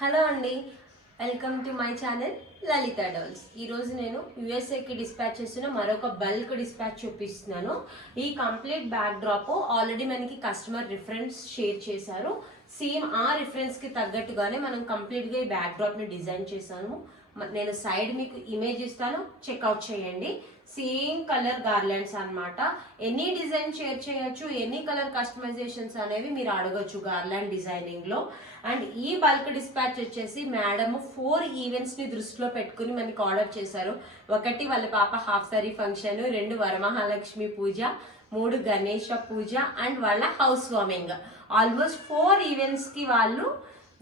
Hello అండి, welcome to my channel Lalitha dolls. ఈరోజు నేను యూఎస్ఏకి డిస్పాచ్ చేస్తున్న మరొక బల్క్ డిస్పాచ్ చూపిస్తున్నాను. ఈ కంప్లీట్ బ్యాక్ డ్రాప్ ఆల్రెడీ మనకి కస్టమర్ రిఫరెన్స్ షేర్ చేశారు. సేమ్ ఆ రిఫరెన్స్కి తగ్గట్టుగానే మనం కంప్లీట్గా ఈ బ్యాక్ డ్రాప్ని డిజైన్ చేశాను. నేను సైడ్ మీకు ఇమేజ్ ఇస్తాను, చెక్అవుట్ చేయండి. సేమ్ కలర్ గార్లాండ్స్ అన్నమాట. ఎనీ డిజైన్ షేర్ చేయొచ్చు, ఎనీ కలర్ కస్టమైజేషన్స్ అనేవి మీరు అడగొచ్చు గార్లాండ్ డిజైనింగ్ లో. అండ్ ఈ బల్క్ డిస్పాచ్ వచ్చేసి మేడం 4 ఈవెంట్స్ ని దృష్టిలో పెట్టుకుని మనకి ఆర్డర్ చేశారు. 1 వాళ్ళ పాప half sari function, 2 Varamahalakshmi Puja, 3 Ganesha Puja and వాళ్ళ హౌస్ వార్మింగ్. ఆల్మోస్ట్ 4 ఈవెంట్స్ కి వాళ్ళు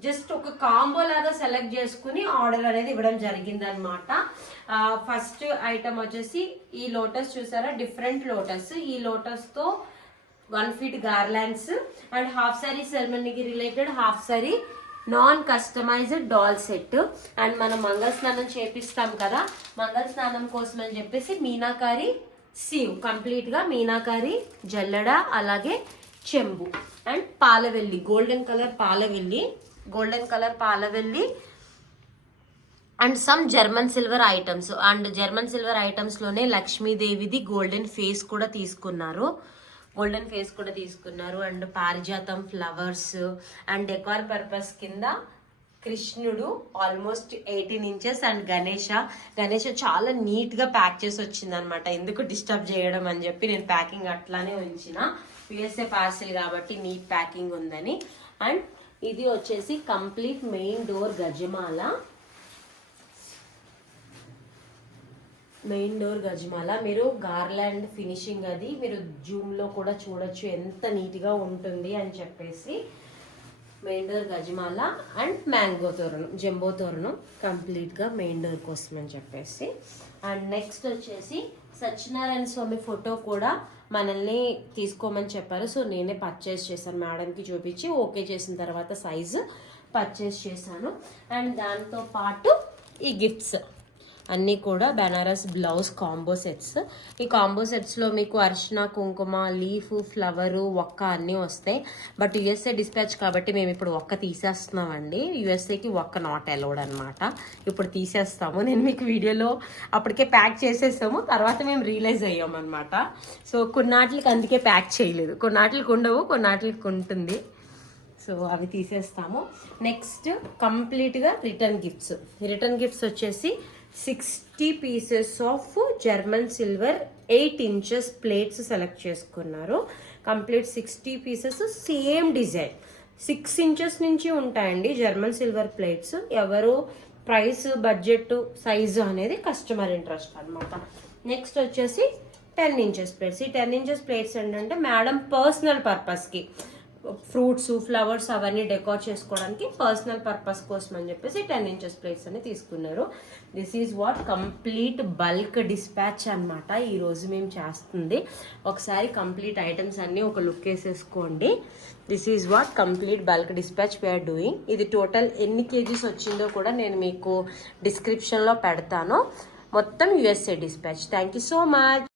జస్ట్ ఒక కాంబో లాగా సెలెక్ట్ చేసుకుని ఆర్డర్ అనేది ఇవ్వడం జరిగింది అనమాట. ఫస్ట్ ఐటమ్ వచ్చేసి ఈ లోటస్ చూసారా, డిఫరెంట్ లోటస్. ఈ లోటస్ తో 1 feet garlands and half sari సెరమనీకి related half sari non customized doll set. And మనం మంగళ స్నానం చేపిస్తాం కదా, మంగళ స్నానం కోసం అని చెప్పేసి మీనాకారి సీవ్, కంప్లీట్ గా మీనాకారి జల్లెడ, అలాగే చెంబు అండ్ పాలవెల్లి, గోల్డెన్ కలర్ పాలవెల్లి and some German silver items. And German silver items లోనే లక్ష్మీదేవిది గోల్డెన్ ఫేస్ కూడా తీసుకున్నారు. అండ్ పారిజాతం ఫ్లవర్స్ అండ్ డెకార్ పర్పస్ కింద కృష్ణుడు ఆల్మోస్ట్ 18 inches అండ్ గణేష చాలా నీట్ గా ప్యాక్ చేసి వచ్చింది అనమాట. ఎందుకు డిస్టర్బ్ చేయడం అని చెప్పి నేను ప్యాకింగ్ అట్లానే ఉంచిన, యుఎస్ఏ పార్సిల్ కాబట్టి నీట్ ప్యాకింగ్ ఉందని. అండ్ ఇది వచ్చేసి కంప్లీట్ మెయిన్ డోర్ గజమాల. మీరు గార్లాండ్ ఫినిషింగ్ అది మీరు జూమ్ లో కూడా చూడొచ్చు ఎంత నీట్ గా ఉంటుంది అని చెప్పేసి. మెయిన్ డోర్ గజమాల అండ్ మ్యాంగో తోరణం, జంబో తోరణం కంప్లీట్ గా మెయిన్ డోర్ కోసం అని చెప్పేసి. అండ్ నెక్స్ట్ వచ్చేసి సత్యనారాయణ స్వామి ఫోటో కూడా మనల్ని తీసుకోమని చెప్పారు. సో నేనే పర్చేస్ చేశాను, మేడంకి చూపించి ఓకే చేసిన తర్వాత సైజు పర్చేస్ చేశాను. అండ్ దాంతో పాటు ఈ గిఫ్ట్స్ అన్నీ కూడా బెనారస్ బ్లౌజ్ కాంబో సెట్స్. ఈ కాంబో సెట్స్లో మీకు అర్చన, కుంకుమ, లీఫ్, ఫ్లవరు, ఒక్క అన్నీ వస్తాయి. బట్ యుఎస్ఏ డిస్పాచ్ కాబట్టి మేము ఇప్పుడు ఒక్క తీసేస్తున్నామండి. యుఎస్ఏకి ఒక్క నాట్ అలౌడ్ అనమాట. ఇప్పుడు తీసేస్తాము. నేను మీకు వీడియోలో అప్పటికే ప్యాక్ చేసేసాము, తర్వాత మేము రియలైజ్ అయ్యామన్నమాట. సో కొన్నాటికి అందుకే ప్యాక్ చేయలేదు, కొన్నాటికి ఉండవు, కొన్నాటికి ఉంటుంది. సో అవి తీసేస్తాము. నెక్స్ట్ కంప్లీట్గా రిటర్న్ గిఫ్ట్స్ వచ్చేసి 60 pieces of German silver 8 inches plates select చేసుకున్నారు. Complete 60 pieces same design. 6 inches నుంచి ఉంటాయండి జర్మన్ సిల్వర్ ప్లేట్స్. ఎవరు ప్రైస్, బడ్జెట్, సైజు అనేది కస్టమర్ ఇంట్రెస్ట్ అనమాట. నెక్స్ట్ వచ్చేసి 10 inches ప్లేట్స్. ఈ 10 inches ప్లేట్స్ ఏంటంటే మేడం పర్సనల్ పర్పస్కి ఫ్రూట్స్, ఫ్లవర్స్ అవన్నీ డెకోర్ చేసుకోవడానికి పర్సనల్ పర్పస్ కోసం అని చెప్పేసి 10 inches ప్లేట్స్ అని తీసుకున్నారు. This is what complete bulk dispatch అనమాట ఈరోజు మేము చేస్తుంది. ఒకసారి కంప్లీట్ ఐటమ్స్ అన్నీ ఒక లుక్ వేసేసుకోండి. This is what complete bulk dispatch we are doing. ఇది టోటల్ ఎన్ని కేజీస్ వచ్చిందో కూడా నేను మీకు డిస్క్రిప్షన్లో పెడతాను. మొత్తం USA dispatch. Thank you so much.